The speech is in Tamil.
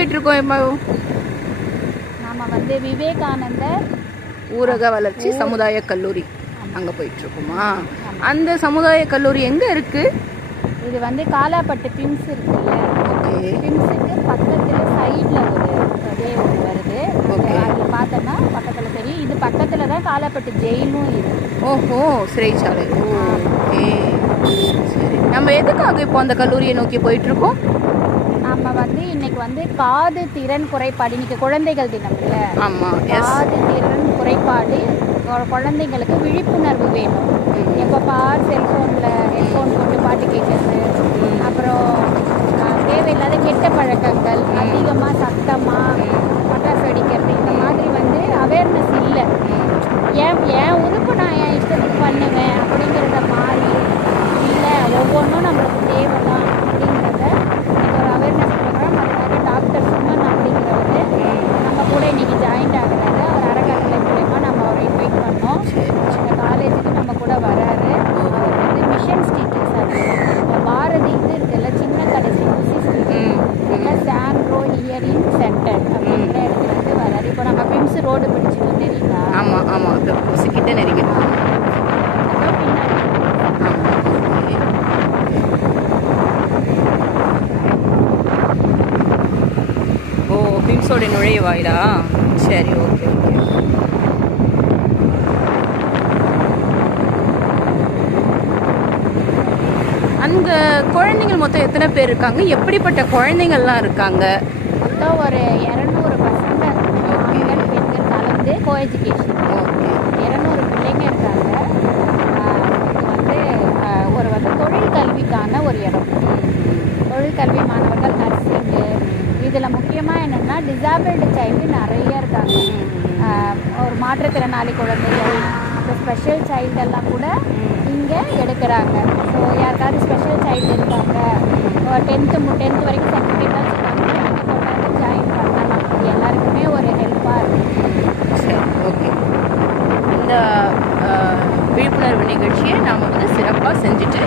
போயிட்டுருக்கோம்? இப்போ நம்ம வந்து விவேகானந்தர் ஊரக வளர்ச்சி சமுதாய கல்லூரி அங்கே போயிட்டுருக்குமா? அந்த சமுதாய கல்லூரி எங்கே இருக்குது? இது வந்து காலாப்பட்டு பிம்ஸ் இருக்குல்ல, ஓகே. பிம்ஸுக்கு பக்கத்தில் சைடில் ஒரு வருது. ஓகே. அது பார்த்தோன்னா பக்கத்தில் தெரியும். இது பக்கத்தில் தான் காலாப்பட்டு ஜெயிலும் இருக்குது. ஓஹோ, சிறைச்சாலை. ஓகே, சரி. நம்ம எதுக்காக இப்போ அந்த கல்லூரியை நோக்கி போயிட்டுருக்கோம்? நம்ம வந்து இன்னைக்கு வந்து காது திறன் குறைபாடு, இன்னைக்கு குழந்தைகள் தினம் இல்லை? ஆமாம். காது திறன் குறைபாடு குழந்தைங்களுக்கு விழிப்புணர்வு வேணும். எப்போ பார் செல்ஃபோனில் ஹெட்ஃபோன் போட்டு பாட்டு கேட்குறது, அப்புறம் தேவையில்லாத கெட்ட பழக்கங்கள், அதிகமாக சத்தமாக பட்டாசு வெடிக்கிறது, இந்த மாதிரி வந்து அவேர்னஸ் இல்லை. என் உறுப்பு நான் என் இஷ்டத்துக்கு பண்ணுவேன் அப்படிங்கிறத மாதிரி இல்லை, ஒவ்வொன்றும் நம்மளுக்கு தேவை தான் அப்படிங்கிறத ஒரு அவேர்னஸ் ப்ரோக்ராம். அதுக்காக டாக்டர் சுமன் அப்படிங்கிறவர் நம்ம கூட இன்றைக்கி ஜாயின்ட் ஆகிறாரு. அவர் அறக்கட்டளை மூலயமா நம்ம அவரை இன்வைட் பண்ணோம். இந்த காலேஜுக்கு நம்ம கூட வராரு. அவர் வந்து மிஷன் ஸ்ட்ரீட் சார், பாரதி இது இருக்குல்ல, சின்ன கடைசி இல்லை, சாண்ட்ரோ ஹியரிங் சென்டர் அப்படிங்கிற இடத்துல இருந்து வராரு. இப்போ நம்ம பிம்ஸ் ரோடு பிடிச்சிட்டு தெரியுங்களா? ஆமாம் ஆமாம், இப்போ கிட்ட நெருங்கி பின்னாடி பிம்ஸோட நுழைவாயிலா? சரி, ஓகே ஓகே. அந்த குழந்தைங்கள் மொத்தம் எத்தனை பேர் இருக்காங்க? எப்படிப்பட்ட குழந்தைங்கள்லாம் இருக்காங்க? மொத்தம் ஒரு 200 பசங்க, ஆண்கள் பெண்கள் கலந்து கோ எஜுகேஷன். ஓகே. 200 பிள்ளைங்க இருக்காங்க. இது வந்து வந்து தொழில் கல்விக்கான ஒரு இடம். தொழில் கல்வி மாணவர்கள், நர்சிங்கு, இதில் முக்கியமாக என்னென்னா டிசேபிள்டு சைல்டு நிறைய இருக்காங்க. ஒரு மாற்றுத்திறனாளி குழந்தைகள், அப்புறம் ஸ்பெஷல் சைல்டெல்லாம் கூட இங்கே எடுக்கிறாங்க. ஸோ யாருக்காவது ஸ்பெஷல் சைல்டு இருக்காங்க, 10th வரைக்கும் சர்டிஃபிகேட் வச்சுருக்காங்க, இங்கே கொண்டாந்து ஜாயின் பண்ணலாம். இது எல்லாருக்குமே ஒரு ஹெல்ப்பாக இருக்குது. சரி, ஓகே. இந்த விழிப்புணர்வு நிகழ்ச்சியை நாம் வந்து சிறப்பாக செஞ்சுட்டு